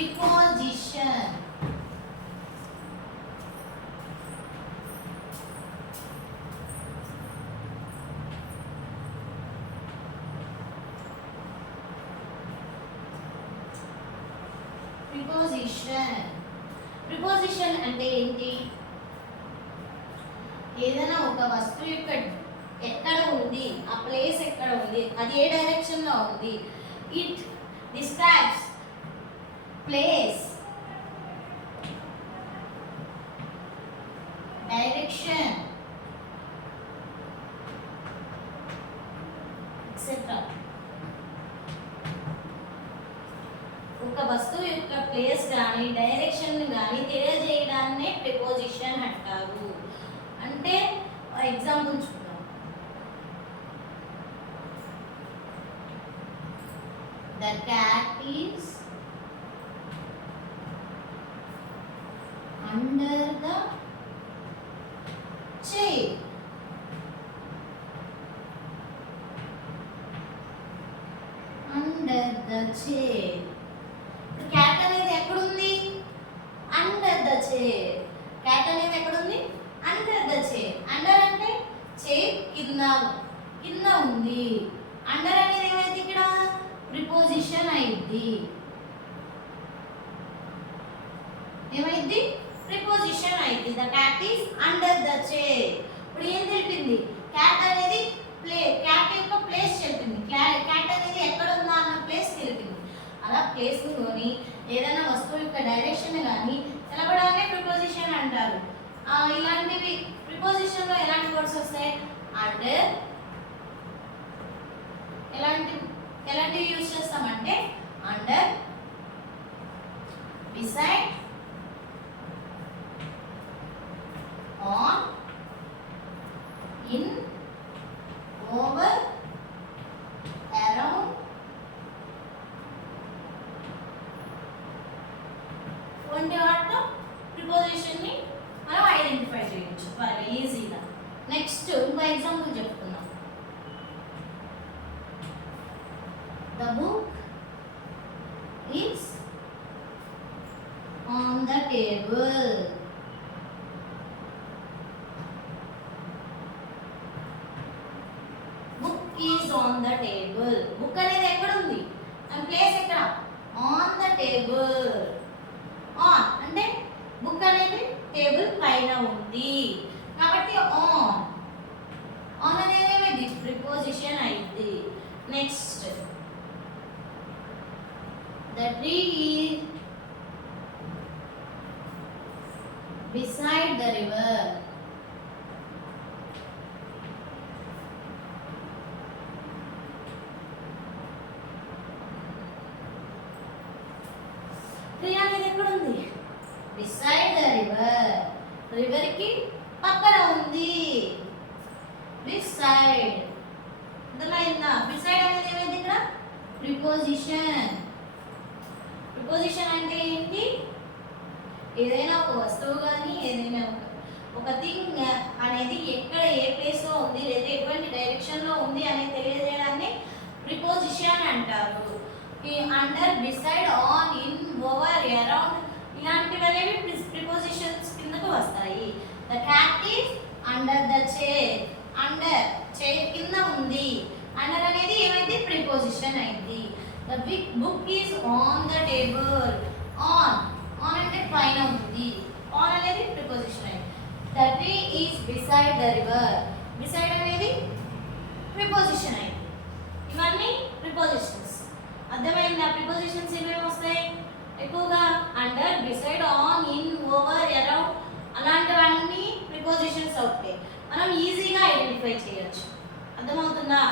preposition. Preposition అంటే ఏంటి? ఏదైనా ఒక వస్తువు యొక్క ఎక్కడ ఉంది, ఆ ప్లేస్ ఎక్కడ ఉంది, అది ఏ డైరెక్షన్ లో ఉంది. It describes place, direction etcetera. ఒక వస్తువు యొక్క ప్లేస్ కానీ డైరెక్షన్ కానీ తెలియజేయడాన్నే ప్రిపోజిషన్ అంటారు. అంటే ఎగ్జాంపుల్ చూద్దాం. The cat is under the chair. Under the chair. Cat అనేది ఎక్కడుంది? Under the chair. క్యాట్ అనేది ఎక్కడుంది? Under the chair. అండర్ అంటే చైర్ కింద, కింద ఉంది. అండర్ అనేది ఏమైంది ఇక్కడ? ప్రిపోజిషన్ అయింది. ఏమైంది? ప్రిపోజిషన్ అయింది. The cat is under the chair. ఇప్పుడు ఏం తెలిపింది? క్యాట్ అనేది క్యాట్ యొక్క ప్లేస్ చెప్పింది. క్యాట్ అనేది ఎక్కడ ఉందా అన్న ప్లేస్ తెలిపింది. అలా ప్లేస్ ని ఏదైనా వస్తువు యొక్క డైరెక్షన్ కానీ తెలపడాన్ని ప్రిపోజిషన్ అంటారు. ఇలాంటివి ప్రిపోజిషన్ లో ఎలాంటి వర్డ్స్ వస్తాయి? అండర్. ఎలాంటివి యూజ్ చేస్తామంటే under, beside, on, in, over, around, వంటి వాటితో ప్రిపోజిషన్ ని మనం ఐడెంటిఫై చేయొచ్చు బాగా ఈజీగా. నెక్స్ట్ ఇంకో ఎగ్జాంపుల్ చెప్పుకుందాం. The book is on the table. Book is on the table. Book అనేది ఎక్కడ ఉంది? అండ్ ప్లేస్ ఎక్కడ? On the table. ఆన్ అంటే బుక్ అనేది టేబుల్ పైన ఉంది కాబట్టి ఆన్. ఆన్ అనేది ఏమైంది? ప్రిపోజిషన్ అయింది. Next the tree is beside the river. Tree అనేది ఎక్కడ ఉంది? Beside the river. రివర్ కి పక్కన ఉంది. బిసైడ్. అర్థమైందా? బిసైడ్ అనేది ఏమైంది ఇక్కడ? ప్రిపోజిషన్. ప్రిపోజిషన్ అంటే ఏంటి? ఏదైనా ఒక వస్తువు కానీ ఏదైనా ఒక థింగ్ అనేది ఎక్కడ ఏ ప్లేస్ లో ఉంది లేదా ఎటువంటి డైరెక్షన్ లో ఉంది అనేది తెలియజేయడాన్ని ప్రిపోజిషన్ అంటారు. Under, beside, on, in, over, around ఇలాంటివన్నీ ప్రిపోజిషన్స్ కిందకు వస్తాయి. The cat is under the chair. Under chair కింద ఉంది. అండర్ అనేది ఏమైంది? ప్రిపోజిషన్ అయింది. The book is on the table. On. On అంటే పైన ఉంది. ఆన్ అనేది ప్రిపోజిషన్ అయింది. The tree is beside the river. Beside అనేది ప్రిపోజిషన్ అయింది. ఇవన్నీ ప్రిపోజిషన్స్. అర్థమైందా? ప్రిపోజిషన్స్ ఏమేమి వస్తాయి? ఎక్కువగా under, beside, on, in, over, around అలాంటివన్నీ ప్రిపోజిషన్స్ అవుతాయి. మనం ఈజీగా ఐడెంటిఫై చేయొచ్చు. అర్థమవుతుందా?